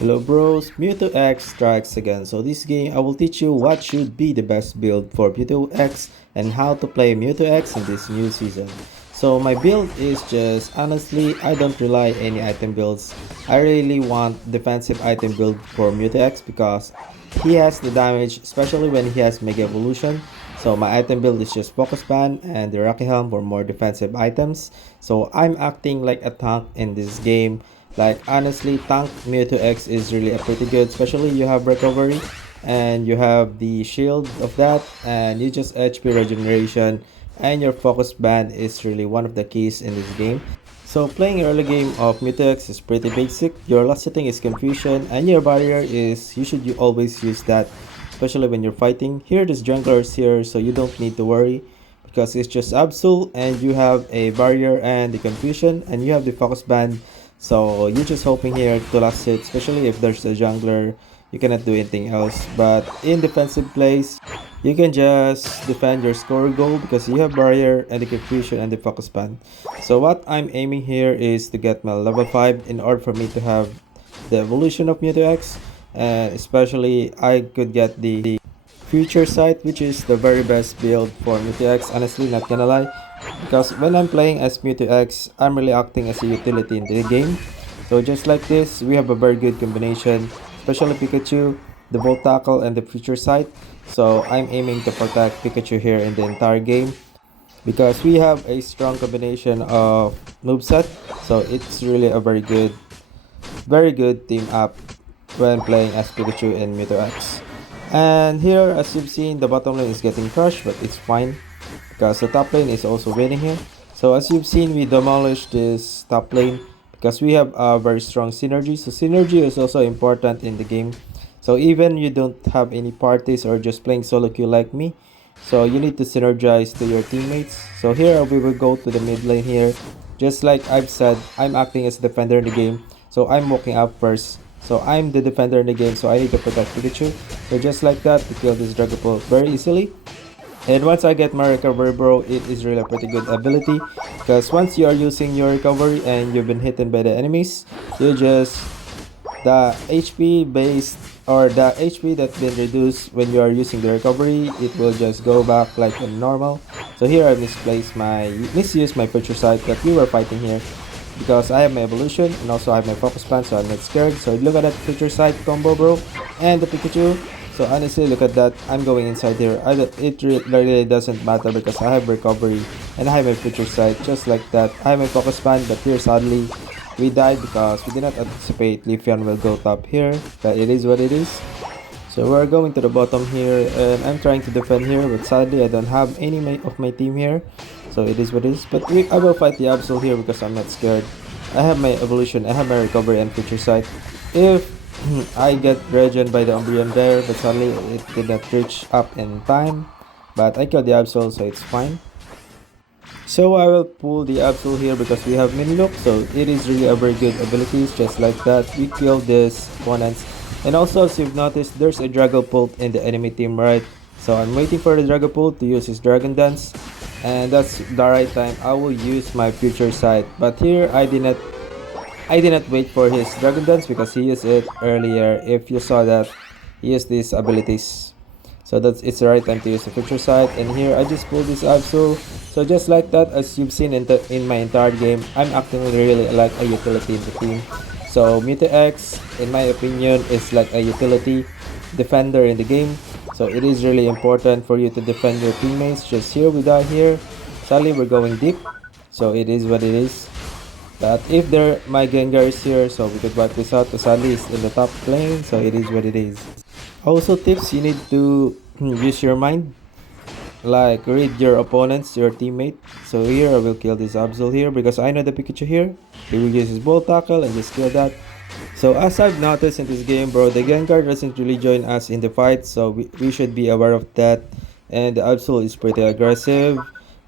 Hello bros, Mewtwo X strikes again. So this game I will teach you what should be the best build for Mewtwo X and how to play Mewtwo X in this new season. So my build is just honestly I don't rely any item builds. I really want defensive item build for Mewtwo X because he has the damage especially when he has Mega Evolution. So my item build is just Focus Band and the Rocky Helm for more defensive items. So I'm acting like a tank in this game. Like honestly, tank Mewtwo X is really a pretty good, especially you have recovery and you have the shield of that and you just HP regeneration and your focus band is really one of the keys in this game. So playing early game of Mewtwo X is pretty basic. Your last setting is confusion and your barrier is you always use that, especially when you're fighting. Here there's junglers here so you don't need to worry because it's just Absol and you have a barrier and the confusion and you have the focus band, so you're just hoping here to last it, especially if there's a jungler. You cannot do anything else. But in defensive plays, you can just defend your score goal because you have barrier and the confusion and the focus band. So what I'm aiming here is to get my level 5 in order for me to have the evolution of Mewtwo X. And especially I could get the future sight, which is the very best build for Mewtwo X, honestly not gonna lie, because when I'm playing as Mewtwo X, I'm really acting as a utility in the game. So just like this, we have a very good combination, especially Pikachu, the Volt Tackle, and the future sight. So I'm aiming to protect Pikachu here in the entire game because we have a strong combination of moveset. So it's really a very good team up when playing as Pikachu and Mewtwo X. And here, as you've seen, the bottom lane is getting crushed, but it's fine because the top lane is also winning here. So as you've seen, we demolished this top lane because we have a very strong synergy. So synergy is also important in the game. So even you don't have any parties or just playing solo queue like me, so you need to synergize to your teammates. So here we will go to the mid lane here. Just like I've said, I'm acting as a defender in the game. So I'm walking up first. So I'm the defender in the game, so I need to protect Pikachu. So just like that, we kill this Dragapult very easily. And once I get my recovery bro, it is really a pretty good ability. Because once you are using your recovery and you've been hit by the enemies, you just the HP based or the HP that's been reduced when you are using the recovery, it will just go back like a normal. So here I misuse my future sight that we were fighting here because I have my evolution and also I have my focus plan, so I'm not scared. So look at that future sight combo bro and the Pikachu. So honestly, look at that. I'm going inside here. It really doesn't matter because I have recovery and I have my future sight just like that. I have my focus band, but here sadly we died because we did not anticipate Leafeon will go top here. But it is what it is. So we're going to the bottom here and I'm trying to defend here, but sadly I don't have any of my team here. So it is what it is. But I will fight the Absol here because I'm not scared. I have my evolution, I have my recovery and future sight. If I get regen by the Umbreon there, but sadly it did not reach up in time. But I killed the Absol, so it's fine. So I will pull the Absol here because we have Minlook, so it is really a very good abilities. Just like that, we kill this opponents. And also, as you've noticed, there's a Dragapult in the enemy team, right? So I'm waiting for the Dragapult to use his Dragon Dance, and that's the right time. I will use my future sight, but here I did not wait for his Dragon Dance because he used it earlier. If you saw that, he used these abilities. So it's the right time to use the future sight. And here I just pulled this Absol. So just like that, as you've seen in my entire game, I'm acting really like a utility in the team. So Mewtwo X, in my opinion, is like a utility defender in the game. So it is really important for you to defend your teammates. Just here we die here. Sadly, we're going deep. So it is what it is. But if my Gengar is here, so we could wipe this out. Sadly, it's in the top lane, so it is what it is. Also tips, you need to use your mind, like read your opponents, your teammate. So here I will kill this Absol here because I know the Pikachu here. He will use his Volt Tackle and just kill that. So as I've noticed in this game bro, the Gengar doesn't really join us in the fight, so we should be aware of that. And the Absol is pretty aggressive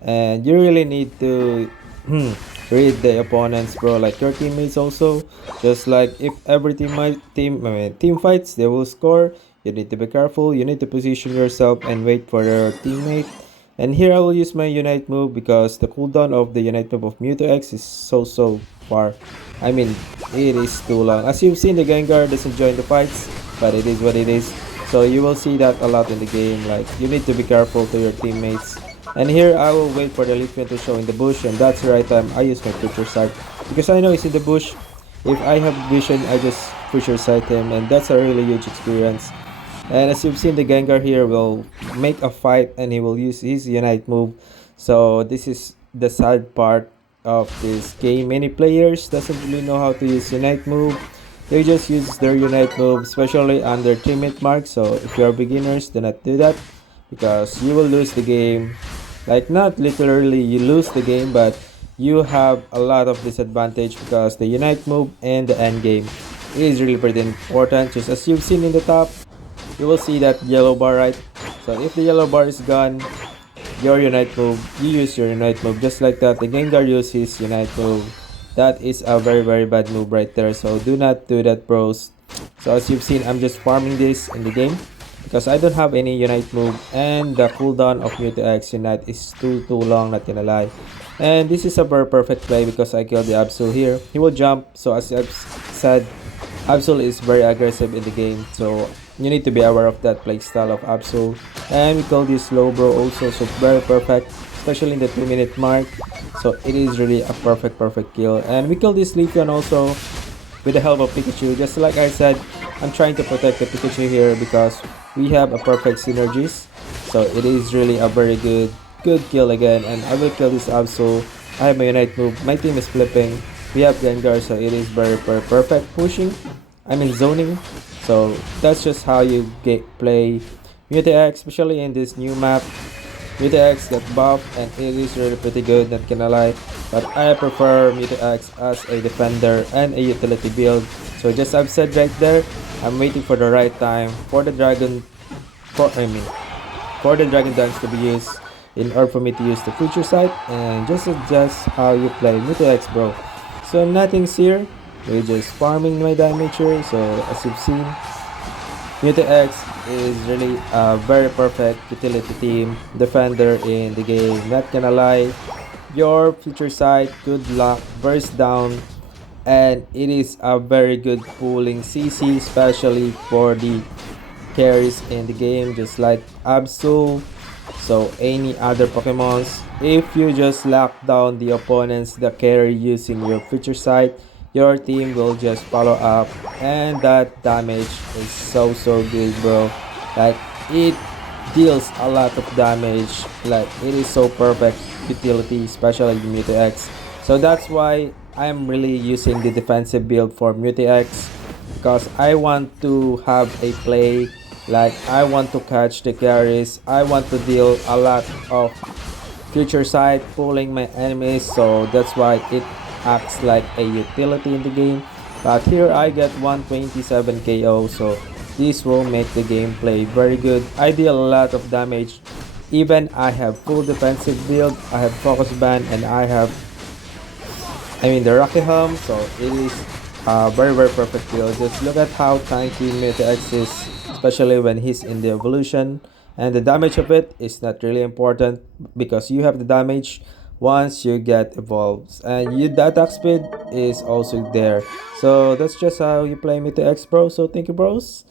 and you really need to read the opponents bro, like your teammates also. Just like if every team fights, they will score. You need to be careful, you need to position yourself and wait for your teammate. And here I will use my Unite move because the cooldown of the Unite move of Mewtwo X is so far. I mean, it is too long. As you've seen, the Gengar doesn't join the fights, but it is what it is. So you will see that a lot in the game. Like, you need to be careful to your teammates. And here I will wait for the Leafman to show in the bush, and that's the right time I use my Future Sight. Because I know he's in the bush. If I have vision, I just Future Sight him, and that's a really huge experience. And as you've seen, the Gengar here will make a fight and he will use his Unite move. So this is the sad part of this game. Many players doesn't really know how to use Unite move. They just use their Unite move, especially on their teammate mark. So if you are beginners, do not do that because you will lose the game. Like, not literally you lose the game, but you have a lot of disadvantage because the Unite move and the end game is really pretty important. Just as you've seen in the top, you will see that yellow bar, right? So if the yellow bar is gone, your Unite move, you use your Unite move just like that. The Gengar uses his Unite move. That is a very bad move right there. So do not do that, bros. So as you've seen, I'm just farming this in the game because I don't have any Unite move, and the cooldown of Mewtwo X Unite is too long, not gonna lie. And this is a very perfect play because I killed the Absol here. He will jump, so as I've said, Absol is very aggressive in the game, so you need to be aware of that playstyle of Absol. And we call this low bro also, so very perfect, especially in the 2-minute mark. So it is really a perfect kill. And we kill this Leafeon also with the help of Pikachu. Just like I said, I'm trying to protect the Pikachu here because we have a perfect synergies. So it is really a very good kill again. And I will kill this Absol. I have my Unite move. My team is flipping. We have Gengar, so it is very perfect pushing. I mean zoning. So that's just how you play Mewtwo X, especially in this new map. Mewtwo X got buffed and it is really pretty good, not gonna lie. But I prefer Mewtwo X as a defender and a utility build. So just I've said right there, I'm waiting for the right time for the for the Dragon Dance to be used in order for me to use the Future Sight, and just adjust how you play Mewtwo X, bro. So nothing's here. We're just farming my damage here. So as you've seen, Mewtwo X is really a very perfect utility team defender in the game. Not gonna lie, your Future Sight, good luck, burst down, and it is a very good pulling CC, especially for the carries in the game, just like Absol. So any other Pokemons, if you just lock down the opponents, the carry using your Future Sight, your team will just follow up, and that damage is so good, bro. Like, it deals a lot of damage. Like, it is so perfect utility, especially the Mewtwo X. So that's why I'm really using the defensive build for Mewtwo X, because I want to have a play. Like, I want to catch the carries, I want to deal a lot of Future Sight pulling my enemies, so that's why it acts like a utility in the game. But here I get 127 KO, so this will make the gameplay very good. I deal a lot of damage. Even I have full defensive build, I have focus band, and the Rocky Helm, so it is a very perfect build. Just look at how tanky Mewtwo X is, especially when he's in the evolution. And the damage of it is not really important because you have the damage once you get evolved, and the attack speed is also there. So that's just how you play Mewtwo X, bro. So thank you, bros.